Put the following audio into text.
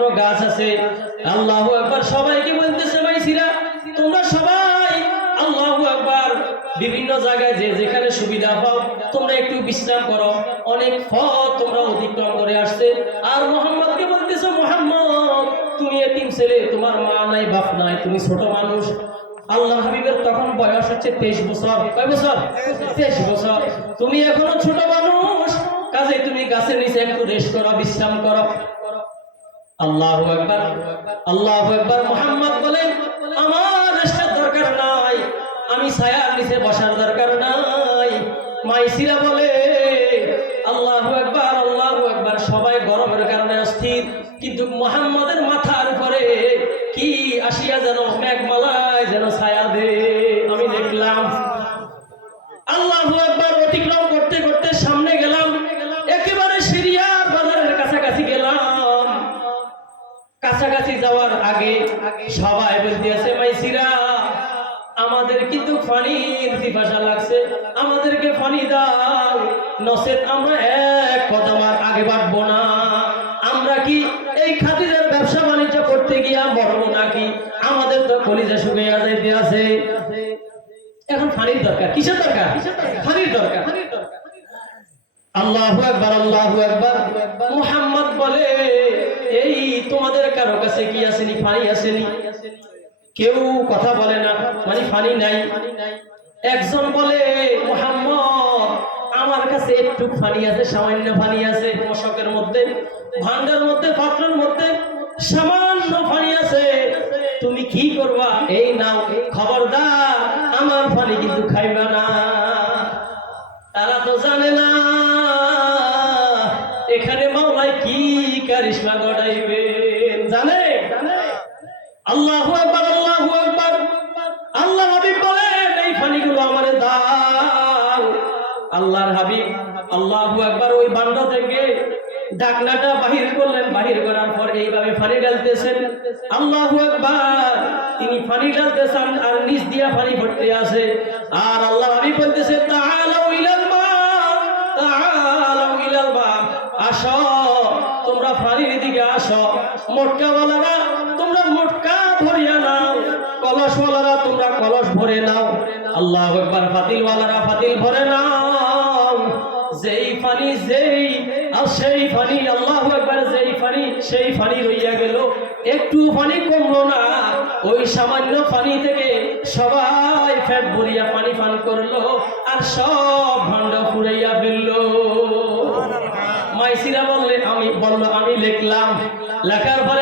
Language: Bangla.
একমাত্র গাছ আছে। আল্লাহু আকবার। সবাইকে বলতেছে মাইসিরা তোমরা সবাই আল্লাহু আকবার, বিভিন্ন জায়গায় যে যেখানে সুবিধা পাও তোমরা একটু বিশ্রাম করো, অনেক পথ তোমরা অতিক্রম করে আসছে। আর মোহাম্মদকে বলতেছে মোহাম্মদ তুমি এতিম ছেলে, তোমার মা নাই বাপ নাই, তুমি ছোট মানুষ। আল্লাহ হাবিবের তখন বয়স হচ্ছে 23 বছর। কয় বছর? 23 বছর। তুমি এখনো ছোট মানুষ, কাজে তুমি গাছের নিচে একটু রেস্ট করো, বিশ্রাম করো। আল্লাহু আকবার, আল্লাহু আকবার। মুহাম্মদ বলেন আমার রেস্টের দরকার নাই, আমি ছায়ার নিচে বসার দরকার নাই। মাইসিরা বলে আল্লাহু আকবার, আল্লাহু আকবার। সবাই গরমের কারণে অস্থির, কিন্তু মুহাম্মদের মাথার উপরে কি আসিয়া যেন মেঘমালায় যেন ছায়া দে আমি দেখলাম। আল্লাহু আকবার। অতিক্রম করতে করতে সামনে গেলাম, একেবারে সিরিয়ার বাজারের কাছাকাছি গেলাম। কাছাকাছি যাওয়ার আগে সবাই বলতেছে মাইসিরা আমাদের কিন্তু পানির পিপাসা লাগছে, আমাদেরকে পানি দাও, নচেত আমরা এক কদম আর আগে বাড়বো না। আমরা কি এই খাদিজার ব্যবসা বাণিজ্য করতে গিয়া মরবো নাকি? আমাদের তো কলিজা শুকিয়ে যাইতে আছে। এখন পানির দরকার। কিসের দরকার? পানির দরকার। আল্লাহু আকবার, আল্লাহু আকবার। মুহাম্মদ বলে এই তোমাদের কারো কাছে কি আসেনি? পানি আসেনি? কেউ কথা বলে না, মানে পানি নাই। একজন বলে মুহাম্মদ আমার কাছে একটু পানি আছে, সামান্য পানি আছে, মশকের মধ্যে, ভান্ডার মধ্যে, পাত্রের মধ্যে সামান্য পানি আছে, তুমি কি করবা? এই নাও, খবরদার আমার পানি কিন্তু খাইবা না। তারা তো জানে না এখানে মাওলাই কি কারিশমা ঘটাইবেন। জানে? আল্লাহু আকবার, আল্লাহু আকবার। আল্লাহ হাবিব বলেন এই পানিগুলো আমারে দাও। আল্লাহর হাবিব আল্লাহু আকবার ওই বান্ডা থেকে ঢাকনাটা বাহির করলেন, বাহির করার পর এইভাবে পানি ঢালতেছেন। আল্লাহু আকবার। তিনি পানি ঢালতেছেন আর নিচ দিয়া পানি পড়তে আছে। আর আল্লাহ হাবিব বলতেছে তাআলাউ ইলাল মা, তাআলাউ ইলাল মা, আসো তোমরা পানির দিকে আসো। মোটকাওয়ালারা তোমরা মোটকা ভরিয়া নাও, কলসওয়ালারা তোমরা কলস ভরে নাও। আল্লাহু আকবার। ফাতিলওয়ালারা ফাতিল ভরে নাও। যেই পানি যেই আর সেই পানি, আল্লাহু আকবার, যেই পানি সেই পানি রইয়া গেল, একটু পানি কমলো না। ওই সামান্য পানি থেকে সবাই পেট ভরিয়া পানি পান করলো আর সব ভান্ড ফুরাইয়া ফেললো। মাইসিরা বললে আমি লিখলাম, লেখার পরে